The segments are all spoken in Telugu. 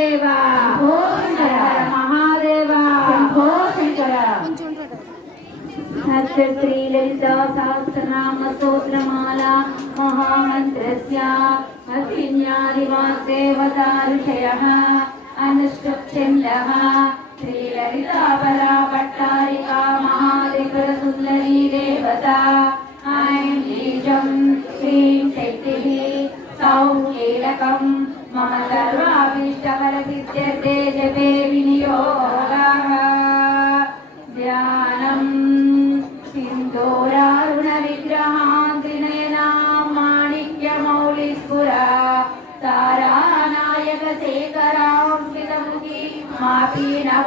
महादेव महादेव श्रीललिता सहस्रनाम स्तोत्रमाला महामन्त्रस्य अतिन्यादिवाग्देवता ऋषयः अनुष्टुप्छन्दः श्रीललिता पराभट्टारिका महात्रिपुरसुन्दरी देवता ऐं बीजं श्रीं शक्तिः सौं कीलकं मम सर्वाभीष्टफलसिद्ध्यर्थे जपे विनियोगः ध्यानं सिन्दूरारुणविग्रहां त्रिनयनां माणिक्यमौलिस्फुरा तारानायकशेखरां स्मितमुखी मापीनवक्षोरुहां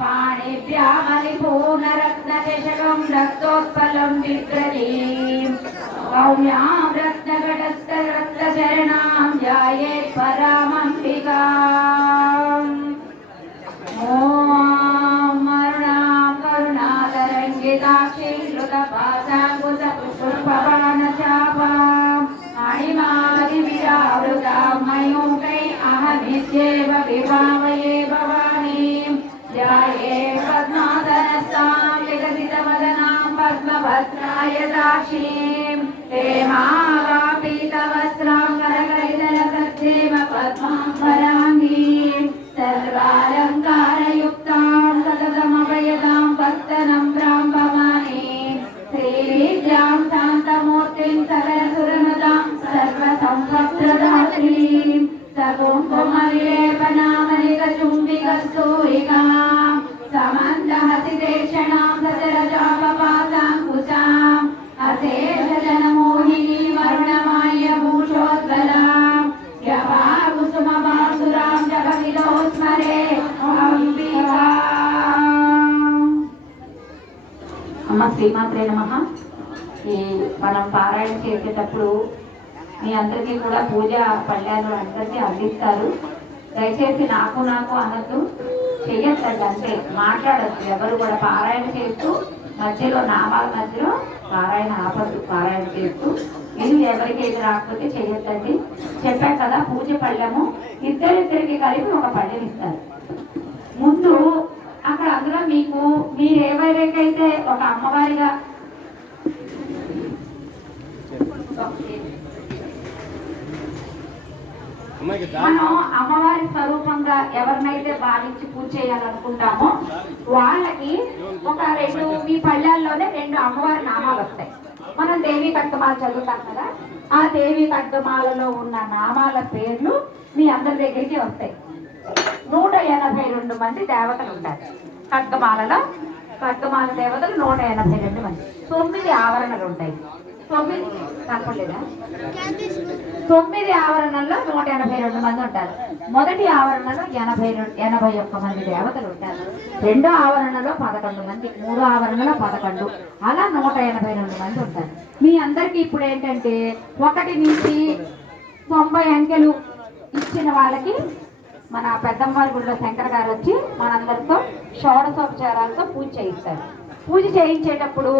पाणिभ्यामलिपूर्णरत्नचषकं रक्तोत्पलं बिभ्रतीं सौम्यां रत्नघटस्थरक्तचरणां ध्यायेत् परामम्बिकाम् ॐ अरुणां करुणातरङ्गिताक्षीं श्रुतपाशाङ्कुशपुष्पबाणचापां मणिमादिविरावृतां मयूकै अहमित्येव विभावये भवानीं ध्याये पद्मासनस्तां विकसितवदनां पद्मभद्राय साक्षीं हेमावापीतवस्त्रां करकलितलसद्धेम पद्माम्बराङ्गीं सर्वालङ्कारयुक्तां सततमभयदां भक्तनम्रां भवानीं श्रीविद्यां शान्तमूर्तिं सकलसुरनुतां सर्वसम्पत्प्रदात्रीं सकुङ्कुमविलेपनामलिकचुम्बिकस्तूरिकां समन्दहसितेक्षणां सचरजापपासाङ्कुशाम् अशेषजनमोहिनीं वरुणमाल्यभूषोद्गलां यवाकुसुमभासुरां जगविदो स्मरे अंबिका అమ్మ శ్రీమాత్రే నమః. ఈ మనం పారాయణ చేసేటప్పుడు మీ అందరికీ కూడా పూజ పళ్ళాలు అందరికీ అందిస్తారు. దయచేసి నాకు అనద్దు, చెయ్యొద్దండి, అంతే మాట్లాడద్దు. ఎవరు కూడా పారాయణ చేస్తూ మధ్యలో నామాల మధ్యలో పారాయణ ఆపద్దు. పారాయణ చేస్తూ మీరు ఎవరికి ఏది రాకపోతే చెయ్యొద్దండి. చెప్పాను కదా, పూజ పళ్ళము ఇద్దరిద్దరికి కలిపి ఒక పళ్ళెని ఇస్తారు. ముందు అక్కడ అందులో మీరు ఎవరికైతే ఒక అమ్మవారిగా మనం అమ్మవారి స్వరూపంగా ఎవరినైతే భావించి పూజ చేయాలనుకుంటామో వాళ్ళకి ఒక మీ పళ్ళాల్లోనే 2 అమ్మవారి నామాలు వస్తాయి. మనం దేవీ కట్టుమాల చదువుతాం కదా, ఆ దేవీ కట్టుమాలలో ఉన్న నామాల పేర్లు మీ అందరి దగ్గరికి వస్తాయి. 182 మంది దేవతలు ఉంటారు ఖడ్గమాలలో. ఖడ్గమాల దేవతలు 182 మంది. 9 ఆవరణలు ఉంటాయి. 9 ఆవరణల్లో 182 మంది ఉంటారు. మొదటి ఆవరణలో 81 మంది దేవతలు ఉంటారు. రెండో ఆవరణలో 11 మంది, మూడో ఆవరణలో 11, అలా 182 మంది ఉంటారు. మీ అందరికీ ఇప్పుడు ఏంటంటే 1 నుంచి 90 అంకెలు ఇచ్చిన వాళ్ళకి మన పెద్దమ్మారి గుడిలో శంకర్ గారు వచ్చి మనందరితో షోడశోపచారాలతో పూజ చేయిస్తారు. పూజ చేయించేటప్పుడు